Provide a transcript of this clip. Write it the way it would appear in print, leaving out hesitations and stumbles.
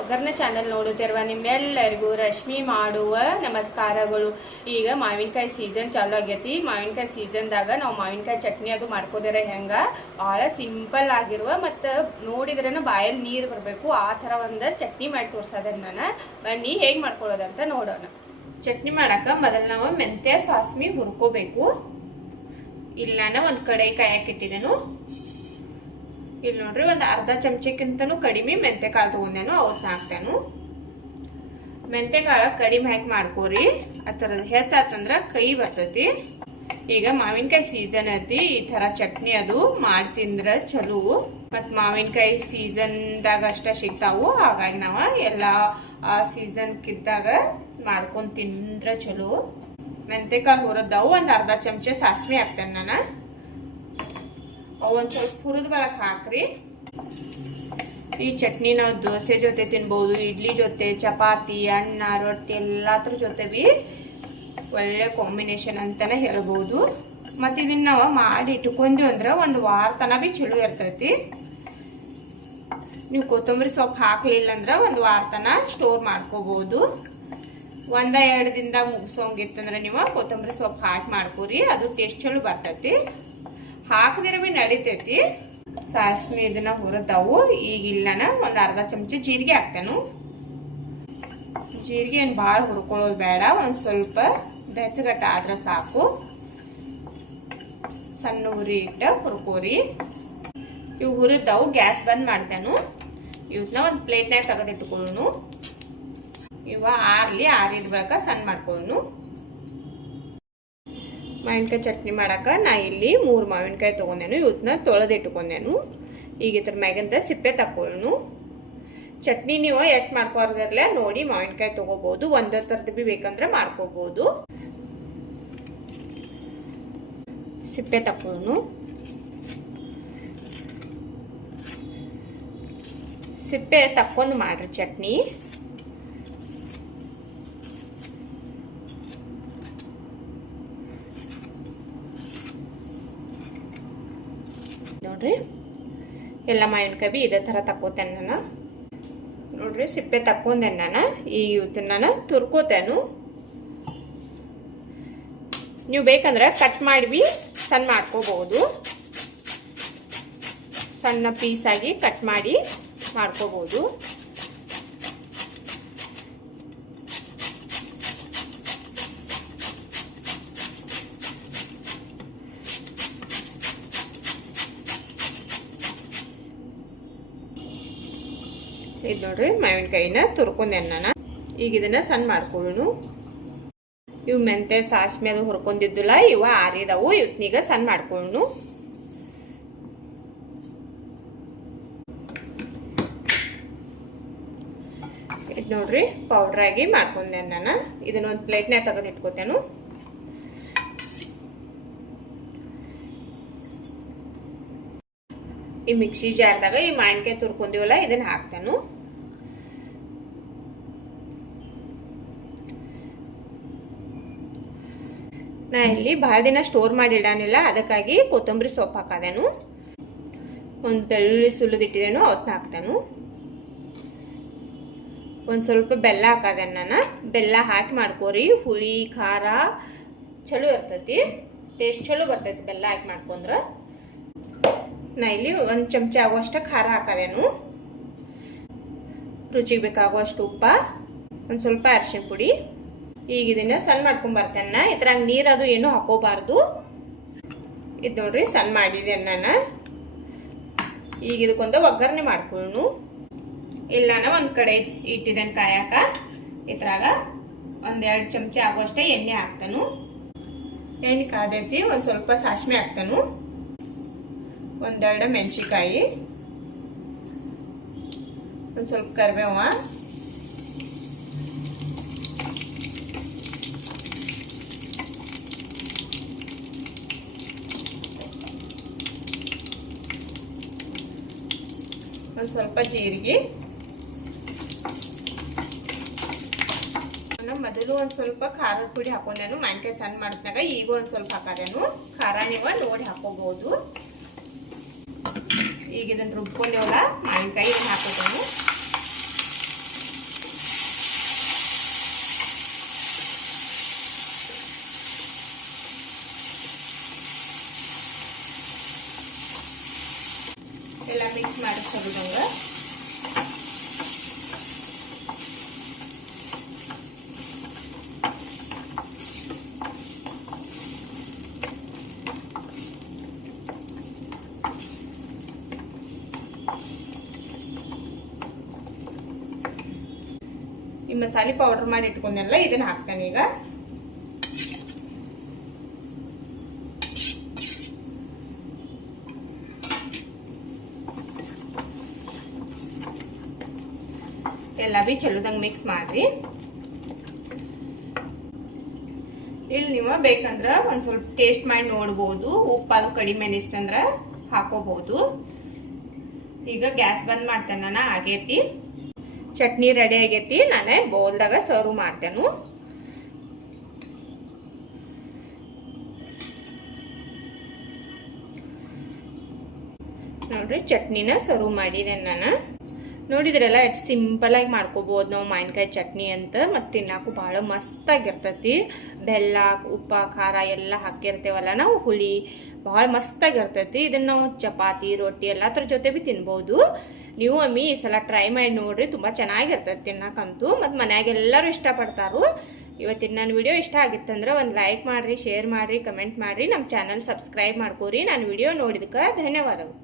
ಒಗ್ಗರಣೆ ಚಾನಲ್ ನೋಡುತ್ತಿರುವ ನಿಮ್ಮೆಲ್ಲರಿಗೂ ರಶ್ಮಿ ಮಾಡುವ ನಮಸ್ಕಾರಗಳು. ಈಗ ಮಾವಿನಕಾಯಿ ಸೀಸನ್ ಚಾಲು ಆಗೈತಿ. ಮಾವಿನಕಾಯಿ ಸೀಸನ್ದಾಗ ನಾವು ಮಾವಿನಕಾಯಿ ಚಟ್ನಿ ಅದು ಮಾಡ್ಕೋದಿರ ಹೆಂಗೆ ಭಾಳ ಸಿಂಪಲ್ ಆಗಿರುವ ಮತ್ತು ನೋಡಿದ್ರೇನ ಬಾಯಲ್ಲಿ ನೀರು ಬರಬೇಕು ಆ ಥರ ಒಂದು ಚಟ್ನಿ ಮಾಡಿ ತೋರ್ಸೋದನ್ನ ನಾನು ಬನ್ನಿ ಹೇಗೆ ಮಾಡ್ಕೊಳ್ಳೋದಂತ ನೋಡೋಣ. ಚಟ್ನಿ ಮಾಡಕ್ಕೆ ಮೊದಲು ನಾವು ಮೆಂತ್ಯ ಸಾಸ್ಮಿ ಹುರ್ಕೋಬೇಕು. ಇಲ್ಲಿ ನಾನು ಒಂದು ಕಡೆ ಕಾಯಕ್ಕಿಟ್ಟಿದ್ದೇನು. ಇಲ್ಲಿ ನೋಡ್ರಿ ಒಂದು ಅರ್ಧ ಚಮಚಕ್ಕಿಂತನೂ ಕಡಿಮೆ ಮೆಂತೆಕಾಳು ತಗೊಂಡೇನು ಅವತ್ತು ಹಾಕ್ತೇನು. ಮೆಂತೆಕಾಳು ಕಡಿಮೆ ಹಾಕಿ ಮಾಡ್ಕೋರಿ, ಆ ಥರದ ಹೆಚ್ಚಾತಂದ್ರೆ ಕೈ ಬರ್ತೈತಿ. ಈಗ ಮಾವಿನಕಾಯಿ ಸೀಸನ್ ಐತಿ, ಈ ಥರ ಚಟ್ನಿ ಅದು ಮಾಡಿ ತಿಂದ್ರೆ ಚಲೋ. ಮತ್ತು ಮಾವಿನಕಾಯಿ ಸೀಸನ್ದಾಗ ಅಷ್ಟೇ ಸಿಗ್ತಾವು, ಹಾಗಾಗಿ ನಾವು ಎಲ್ಲ ಆ ಸೀಸನ್ಕಿದ್ದಾಗ ಮಾಡ್ಕೊಂಡು ತಿಂದ್ರೆ ಚಲೋ. ಮೆಂತೆಕಾಳು ಹುರಿದವು ಒಂದು ಅರ್ಧ ಚಮಚ ಸಾಸಿವೆ ಹಾಕ್ತೇನೆ ನಾನು. ಒಂದು ಸ್ವಲ್ಪ ಹುರಿದ ಬಳಕ ಹಾಕ್ರಿ. ಈ ಚಟ್ನಿ ನಾವು ದೋಸೆ ಜೊತೆ ತಿನ್ಬೋದು, ಇಡ್ಲಿ ಜೊತೆ, ಚಪಾತಿ, ಅನ್ನ, ರೊಟ್ಟಿ ಎಲ್ಲಾದ್ರ ಜೊತೆ ಬಿ ಒಳ್ಳೆ ಕಾಂಬಿನೇಷನ್ ಅಂತಾನೆ ಹೇಳ್ಬೋದು. ಮತ್ತು ಇದನ್ನ ನಾವು ಮಾಡಿ ಇಟ್ಕೊಂಡ್ವಿ ಅಂದ್ರೆ ಒಂದು ವಾರ ತನಕ ಬಿ ಚಲೋ ಇರ್ತೈತಿ. ನೀವು ಕೊತ್ತಂಬರಿ ಸೊಪ್ಪು ಹಾಕ್ಲಿಲ್ಲ ಅಂದ್ರೆ ಒಂದು ವಾರ ತನಕ ಸ್ಟೋರ್ ಮಾಡ್ಕೋಬಹುದು. 1-2 ದಿನದಾಗ ಮುಗಿಸೋಂಗಿತ್ತಂದ್ರೆ ನೀವು ಕೊತ್ತಂಬರಿ ಸೊಪ್ಪು ಹಾಕಿ ಮಾಡ್ಕೋರಿ, ಅದು ಟೇಸ್ಟ್ ಚಲೋ ಬರ್ತೈತಿ. ಹಾಕದಿರ ಬಿ ನಡಿತೈತಿ. ಸಾಸ್ಮಿ ಇದನ್ನ ಹುರಿತಾವು. ಈಗಿಲ್ಲನ ಒಂದು ಅರ್ಧ ಚಮಚ ಜೀರಿಗೆ ಹಾಕ್ತೇನು. ಜೀರಿಗೆ ಏನು ಭಾಳ ಹುರ್ಕೊಳ್ಳೋದು ಬೇಡ, ಒಂದು ಸ್ವಲ್ಪ ಬೆಚ್ಚಗಟ್ಟ ಆದ್ರೆ ಸಾಕು. ಸಣ್ಣ ಉರಿ ಇಟ್ಟು ಹುರ್ಕೋರಿ. ಇವು ಹುರಿದವು ಗ್ಯಾಸ್ ಬಂದ್ ಮಾಡ್ತೇನು. ಇವನ್ನ ಒಂದು ಪ್ಲೇಟ್ನಾಗ ತೆಗೆದಿಟ್ಕೊಳ್ಳೋನು. ಇವ ಆರಿದ ಬಳಿಕ ಸಣ್ಣ ಮಾಡ್ಕೊಳ್ಳೋನು. ಮಾವಿನಕಾಯಿ ಚಟ್ನಿ ಮಾಡಕ್ಕೆ ನಾ ಇಲ್ಲಿ 3 ಮಾವಿನಕಾಯಿ ತೊಗೊಂಡೇನು. ಇವತ್ತನ್ನ ತೊಳೆದಿಟ್ಕೊಂಡೇನು. ಈಗ ಇದ್ರ ಮ್ಯಾಗಿಂದ ಸಿಪ್ಪೆ ತಕ್ಕೊಳ್ಳೋನು. ಚಟ್ನಿ ನೀವು ಎಷ್ಟು ಮಾಡ್ಕೋರ್ದಿರಲ್ಲ ನೋಡಿ ಮಾವಿನಕಾಯಿ ತೊಗೋಬೋದು, ಒಂದೇ ಥರದ್ದು ಬಿ ಬೇಕಂದ್ರೆ ಮಾಡ್ಕೋಬೋದು. ಸಿಪ್ಪೆ ತಕ್ಕೊಳ್ಳೋನು. ಸಿಪ್ಪೆ ತಕ್ಕೊಂಡು ಮಾಡ್ರಿ ಚಟ್ನಿ. ನೋಡ್ರಿ ಎಲ್ಲ ಮಾವಿನಕಾಯಿ ಬಿ ಇದೇ ಥರ ತಕ್ಕೋತೇನೆ ನಾನು. ನೋಡ್ರಿ ಸಿಪ್ಪೆ ತಕ್ಕೊಂಡೆ ನಾನು. ಈಗ ಇವತ್ತು ನಾನು ತುರ್ಕೋತೇನು. ನೀವು ಬೇಕಂದ್ರೆ ಕಟ್ ಮಾಡಿ ಬಿ ಸಣ್ಣ ಮಾಡ್ಕೋಬಹುದು. ಸಣ್ಣ ಪೀಸಾಗಿ ಕಟ್ ಮಾಡಿ ಮಾಡ್ಕೋಬಹುದು. ಇದು ನೋಡ್ರಿ ಮಾವಿನಕಾಯಿನ ತುರ್ಕೊಂಡೇನು ನಾನು. ಈಗ ಇದನ್ನ ಸಣ್ಣ ಮಾಡ್ಕೊಳ್ಳೋನು. ಇವು ಮೆಂತೆ ಸಾಸ್ಮಿ ಅದು ಹುರ್ಕೊಂಡಿದ್ದಿಲ್ಲ, ಇವ ಆರಿದವು. ಇವತ್ನೀಗ ಸಣ್ಣ ಮಾಡ್ಕೊಳ್ಳೋನು. ಇದು ನೋಡ್ರಿ ಪೌಡ್ರ್ ಆಗಿ ಮಾಡ್ಕೊಂಡೇನು ನಾನು. ಇದನ್ನ ಒಂದು ಪ್ಲೇಟ್ನಾಗ ತೆಗೆದು ಇಟ್ಕೋತೇನು. ಈ ಮಿಕ್ಸಿ ಜಾರ್ದಾಗ ಈ ಮಾವಿನಕಾಯಿ ತುರ್ಕೊಂಡಿವಲ್ಲ ಇದನ್ನ ಹಾಕ್ತೇನು. ನಾ ಇಲ್ಲಿ ಭಾಳ ದಿನ ಸ್ಟೋರ್ ಮಾಡಿ ಇಡಾನಿಲ್ಲ, ಅದಕ್ಕಾಗಿ ಕೊತ್ತಂಬರಿ ಸೊಪ್ಪು ಹಾಕದೇನು. ಒಂದು ಬೆಳ್ಳುಳ್ಳಿ ಸುಲಿದಿಟ್ಟಿದ್ದೇನು, ಅವತ್ತನ್ನ ಹಾಕ್ತೇನು. ಒಂದು ಸ್ವಲ್ಪ ಬೆಲ್ಲ ಹಾಕದೇನು ನಾನು. ಬೆಲ್ಲ ಹಾಕಿ ಮಾಡ್ಕೋರಿ. ಹುಳಿ ಖಾರ ಚಲೋ ಇರ್ತೈತಿ, ಟೇಸ್ಟ್ ಚಲೋ ಬರ್ತೈತಿ ಬೆಲ್ಲ ಹಾಕಿ ಮಾಡ್ಕೊಂಡ್ರೆ. ನಾ ಇಲ್ಲಿ 1 ಚಮಚ ಆಗುವಷ್ಟು ಖಾರ ಹಾಕದೇನು. ರುಚಿಗೆ ಬೇಕಾಗುವಷ್ಟು ಉಪ್ಪ, ಒಂದು ಸ್ವಲ್ಪ ಅರಿಶಿನ ಪುಡಿ. ಈಗ ಇದನ್ನ ಸಣ್ಣ ಮಾಡ್ಕೊಂಡ್ ಬರ್ತೇನೆ. ಇದ್ರಾಗ ನೀರದು ಏನು ಹಾಕೋಬಾರ್ದು. ಇದು ನೋಡ್ರಿ ಸಣ್ಣ ಮಾಡಿದೆ ನಾನು. ಈಗ ಇದಕ್ಕೊಂದು ಒಗ್ಗರಣೆ ಮಾಡ್ಕೊಳ್ಳೋನು. ಇಲ್ಲ ನಾನು ಒಂದು ಕಡೆ ಇಟ್ಟಿದ್ದೇನೆ ಕಾಯಕ. ಇದ್ರಾಗ 1-2 ಚಮಚ ಆಗುವಷ್ಟೇ ಎಣ್ಣೆ ಹಾಕ್ತೇನು. ಎಣ್ಣೆ ಕಾದೈತಿ. ಒಂದು ಸ್ವಲ್ಪ ಸಾಸಿವೆ ಹಾಕ್ತೇನು. 1-2 ಮೆಣಸಿಕಾಯಿ, ಒಂದು ಸ್ವಲ್ಪ ಕರಿಬೇವ, ಒಂದು ಸ್ವಲ್ಪ ಜೀರಿಗೆ. ನಾನು ಮೊದಲು ಒಂದು ಸ್ವಲ್ಪ ಖಾರದ ಪುಡಿ ಹಾಕೊಂಡೇನು ಮಾವಿನಕಾಯಿ ಸಣ್ಣ ಮಾಡಿದ್ನಾಗ. ಈಗ ಒಂದು ಸ್ವಲ್ಪ ಹಾಕದೇನು. ಖಾರ ನೀವು ನೋಡಿ ಹಾಕೋಬಹುದು. ಈಗ ಇದನ್ನ ರುಬ್ಕೊಂಡೇವಲ್ಲ ಮಾವಿನಕಾಯಿ ಹಾಕೋತೇನೆ. ಕರಿದಂಗ. ಈ ಮಸಾಲೆ ಪೌಡರ್ ಮಾಡಿ ಇಟ್ಕೊಂಡೆಲ್ಲ ಇದನ್ನ ಹಾಕ್ತೇನೆ ಈಗ. ಎಲ್ಲ ಬಿ ಚಲೋದಂಗೆ ಮಿಕ್ಸ್ ಮಾಡ್ರಿ. ಇಲ್ಲಿ ನೀವು ಬೇಕಂದ್ರೆ ಒಂದು ಸ್ವಲ್ಪ ಟೇಸ್ಟ್ ಮಾಡಿ ನೋಡ್ಬೋದು. ಉಪ್ಪು ಅದು ಕಡಿಮೆ ಅನಿಸ್ತಂದ್ರೆ ಹಾಕೋಬಹುದು. ಈಗ ಗ್ಯಾಸ್ ಬಂದ್ ಮಾಡ್ತೇನೆ ನಾನು. ಆಗೈತಿ, ಚಟ್ನಿ ರೆಡಿ ಆಗೈತಿ. ನಾನೇ ಬೌಲ್ದಾಗ ಸರ್ವ್ ಮಾಡ್ತೇನೆ. ನೋಡ್ರಿ ಚಟ್ನಿನ ಸರ್ವ್ ಮಾಡಿದ್ದೇನೆ ನಾನು. ನೋಡಿದ್ರಲ್ಲ ಎಷ್ಟು ಸಿಂಪಲ್ ಆಗಿ ಮಾಡ್ಕೋಬಹುದು ನಾವು ಮಾವಿನಕಾಯಿ ಚಟ್ನಿ ಅಂತ. ಮತ್ತು ತಿನ್ನಾಕು ಭಾಳ ಮಸ್ತಾಗಿರ್ತೈತಿ. ಬೆಲ್ಲ, ಉಪ್ಪ, ಖಾರ ಎಲ್ಲ ಹಾಕಿರ್ತೇವಲ್ಲ ನಾವು, ಹುಳಿ ಭಾಳ ಮಸ್ತಾಗಿರ್ತೈತಿ. ಇದನ್ನು ನಾವು ಚಪಾತಿ, ರೊಟ್ಟಿ ಎಲ್ಲದ್ರ ಜೊತೆ ಬಿ ತಿನ್ಬೋದು. ನೀವು ಅಮ್ಮಿ ಈ ಸಲ ಟ್ರೈ ಮಾಡಿ ನೋಡ್ರಿ, ತುಂಬ ಚೆನ್ನಾಗಿರ್ತೈತಿ ತಿನ್ನಕ್ಕಂತೂ. ಮತ್ತು ಮನ್ಯಾಗ ಎಲ್ಲರೂ ಇಷ್ಟಪಡ್ತಾರು. ಇವತ್ತಿನ ನನ್ನ ವಿಡಿಯೋ ಇಷ್ಟ ಆಗಿತ್ತಂದ್ರೆ ಒಂದು ಲೈಕ್ ಮಾಡಿರಿ, ಶೇರ್ ಮಾಡಿರಿ, ಕಮೆಂಟ್ ಮಾಡಿರಿ, ನಮ್ಮ ಚಾನಲ್ ಸಬ್ಸ್ಕ್ರೈಬ್ ಮಾಡ್ಕೋರಿ. ನಾನು ವಿಡಿಯೋ ನೋಡಿದಕ್ಕೆ ಧನ್ಯವಾದಗಳು.